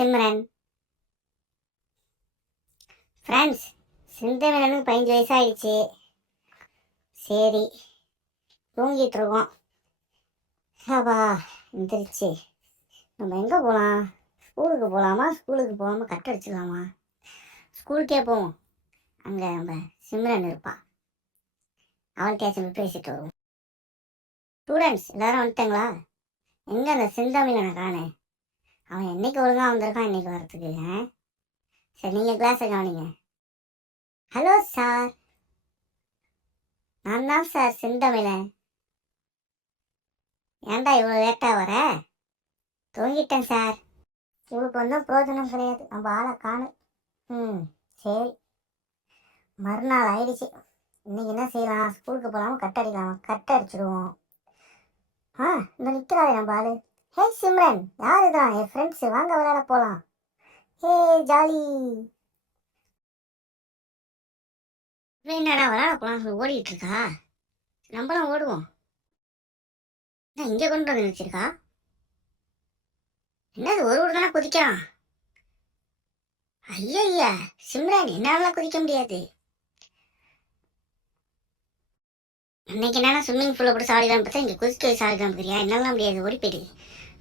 Simran. Friends, சிந்தமிழனுக்கு 15 வயசாகிடுச்சு. சரி, தூங்கிட்டு இருக்கோம். ஹபா எந்திரிச்சு நம்ம எங்கே போகலாம்? ஸ்கூலுக்கு போகலாமா? ஸ்கூலுக்கு போகாமல் கட் அடிச்சிடலாமா? ஸ்கூலுக்கே போவோம். அங்கே நம்ம சிம்ரன் இருப்பா, அவள்கிட்டயாச்சும் பேசிட்டு வருவோம். ஸ்டூடெண்ட்ஸ் எல்லாரும் வந்துட்டாங்களா? எங்கே அந்த சிந்தமிழனை காணே? அவன் என்னைக்கு ஒழுங்காக வந்திருக்கான் இன்னைக்கு வரத்துக்கு? சரி, நீங்கள் கிளாஸை கவனிங்க. ஹலோ சார், நான் தான் சார் சிந்தமிழன். ஏன்டா இவ்வளோ லேட்டாக வர? தூங்கிட்டேன் சார். இவளுக்கு ஒன்றும் பிரோஜனம் கிடையாது, நம்ம ஆளை காணும். சரி, மறுநாள் ஆயிடுச்சு. இன்னைக்கு என்ன செய்யலாம்? ஸ்கூலுக்கு போகலாமா கட் அடிக்கலாமா? கட் அடிச்சிடுவோம். இந்த நிற்கிறாளே நம்ம ஆளு. ஹே சிம்ரன், யார் இதுதான்? என் ஃப்ரெண்ட்ஸு, வாங்க விளையாட போகலாம். ஹே ஜாலி. என்னடா விளையாட போகலாம் ஓடிட்டு இருக்கா? நம்மளும் ஓடுவோம். என்ன இங்கே கொண்டு வந்து நினச்சிருக்கா? என்னது ஒரு தானே குதிக்கிறான்? ஐயா சிம்ரன், என்னாலாம் குதிக்க முடியாது. இன்னைக்கு என்னன்னா ஸ்விம்மிங் பூலில் போட்டு சாடிதான் பார்த்தா இங்கே குதிக்க போய் சாடிதான் பார்க்குறியா? என்னாலாம் முடியாது, ஓடி போயிடு.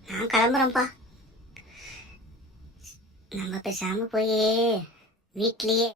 நான் கிளம்புறேன்ப்பா. நம்ம பேசாமல் போய் வீட்லேயே